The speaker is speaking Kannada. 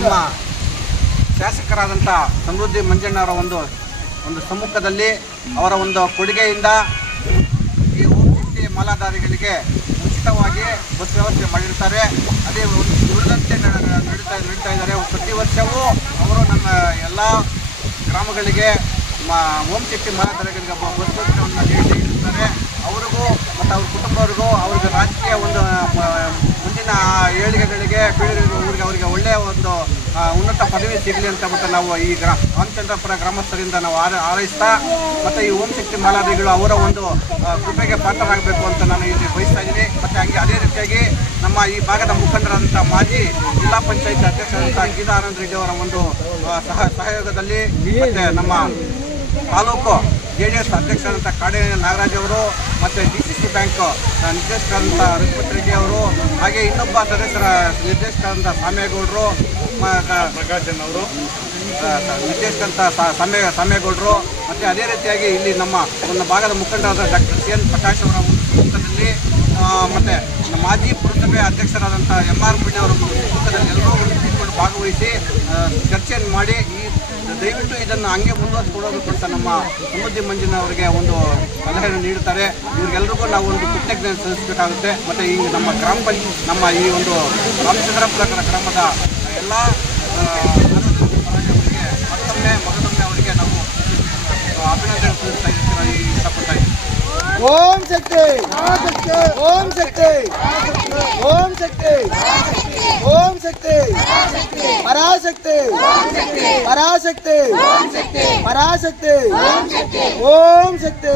ನಮ್ಮ ಶಾಸಕರಾದಂಥ ಸಮೃದ್ಧಿ ಮಂಜಣ್ಣವರ ಒಂದು ಸಮ್ಮುಖದಲ್ಲಿ ಅವರ ಒಂದು ಕೊಡುಗೆಯಿಂದ ಈ ಓಂ ಶಕ್ತಿ ಮಾಲಾಧಾರಿಗಳಿಗೆ ಉಚಿತವಾಗಿ ಬಸ್ ವ್ಯವಸ್ಥೆ ಮಾಡಿರ್ತಾರೆ. ಅದೇ ಉಳಿದಂತೆ ನಡೀತಾ ಇದ್ದಾರೆ. ಪ್ರತಿ ವರ್ಷವೂ ಅವರು ನಮ್ಮ ಎಲ್ಲ ಗ್ರಾಮಗಳಿಗೆ ಓಂ ಶಕ್ತಿ ಮಾಲಾಧಾರಿಗಳಿಗೆ ಬಸ್ ವ್ಯವಸ್ಥೆಯನ್ನು ನೀಡಿರ್ತಾರೆ. ಅವ್ರಿಗೂ ಮತ್ತು ಅವ್ರ ಕುಟುಂಬವ್ರಿಗೂ ಅವ್ರಿಗೆ ರಾಜಕೀಯ ಒಂದು ಮುಂದಿನ ಏಳಿಗೆಗಳಿಗೆ ಪೀಳಿಗೆಗಳಿಗೆ ಅವರಿಗೆ ಒಳ್ಳೆಯ ಒಂದು ಉನ್ನತ ಪದವಿ ಸಿಗಲಿ ಅಂತ ಮತ್ತು ನಾವು ಈ ರಾಮಚಂದ್ರಪುರ ಗ್ರಾಮಸ್ಥರಿಂದ ನಾವು ಹಾರೈಸ್ತಾ ಮತ್ತು ಈ ಓಂ ಶಕ್ತಿ ಮಾಲಾಧಾರಿಗಳು ಅವರ ಒಂದು ಕೃಪೆಗೆ ಪಾತ್ರರಾಗಬೇಕು ಅಂತ ನಾನು ಇಲ್ಲಿ ಬಯಸ್ತಾ ಇದ್ದೀನಿ. ಮತ್ತು ಹಂಗೆ ಅದೇ ರೀತಿಯಾಗಿ ನಮ್ಮ ಈ ಭಾಗದ ಮುಖಂಡರಾದಂಥ ಮಾಜಿ ಜಿಲ್ಲಾ ಪಂಚಾಯತ್ ಅಧ್ಯಕ್ಷರಾದಂಥ ಗೀತಾ ಆನಂದ್ ರೆಡ್ಡಿ ಅವರ ಒಂದು ಸಹಯೋಗದಲ್ಲಿ ಮತ್ತು ನಮ್ಮ ತಾಲೂಕು JDS ಅಧ್ಯಕ್ಷರಾದಂಥ ಕಾಡೆ ನಾಗರಾಜ್ ಅವರು ಮತ್ತು DCC ಬ್ಯಾಂಕ್ ನಿರ್ದೇಶಕರಾದಂಥ ರುಕ್ಮತ್ ರೆಡ್ಡಿ ಅವರು, ಹಾಗೆ ಇನ್ನೊಬ್ಬ ಸದಸ್ಯರ ನಿರ್ದೇಶಕರಾದಂಥ ಸಾಮೇಗೌಡರು, ಅವರು ನಿರ್ದೇಶಕರಂಥ ಸಾಮೇಗೌಡರು, ಮತ್ತು ಅದೇ ರೀತಿಯಾಗಿ ಇಲ್ಲಿ ನಮ್ಮ ಒಂದು ಭಾಗದ ಮುಖಂಡರಾದ ಡಾಕ್ಟರ್ CN ಪ್ರಕಾಶ್ ಅವರ ಸಮ್ಮುಖದಲ್ಲಿ ಮತ್ತು ಮಾಜಿ ಪುರಸಭೆ ಅಧ್ಯಕ್ಷರಾದಂಥ MR ಪುಣ್ಯ ಅವರ ಸಮ್ಮುಖದಲ್ಲಿ ಎಲ್ಲರೂ ಒಂದು ಭಾಗವಹಿಸಿ ಚರ್ಚೆಯನ್ನು ಮಾಡಿ ದಯವಿಟ್ಟು ಇದನ್ನು ಹಂಗೆ ಮುಂದುವರಿಸಿಕೊಡೋದಕ್ಕೆ ಅಂತ ನಮ್ಮ ಸಮೃದ್ಧಿ ಮಂಜಣ್ಣವರಿಗೆ ಒಂದು ಸಲಹೆಯನ್ನು ನೀಡುತ್ತಾರೆ. ಇವ್ರಿಗೆಲ್ರಿಗೂ ನಾವು ಒಂದು ಕೃತಜ್ಞತೆ ಸಲ್ಲಿಸಬೇಕಾಗುತ್ತೆ. ಮತ್ತು ಈ ನಮ್ಮ ಈ ಒಂದು ರಾಮಚಂದ್ರಪುರ ಗ್ರಾಮದ ಎಲ್ಲ ಮಗದೊಮ್ಮೆ ಅವರಿಗೆ ನಾವು ಅಭಿನಂದನೆ ಸಲ್ಲಿಸ್ತಾ ಇಷ್ಟಪಡ್ತಾ ಇದ್ದೀವಿ. ಓಂ ಶಕ್ತಿ ಓಂ ಶಕ್ತಿ ಓಂ ಶಕ್ತಿ ಓಂ ಶಕ್ತಿ ಪರಾಶಕ್ತಿ ಪರಾಶಕ್ತಿ ಪರಾಶಕ್ತಿ ಓಂ ಶಕ್ತಿ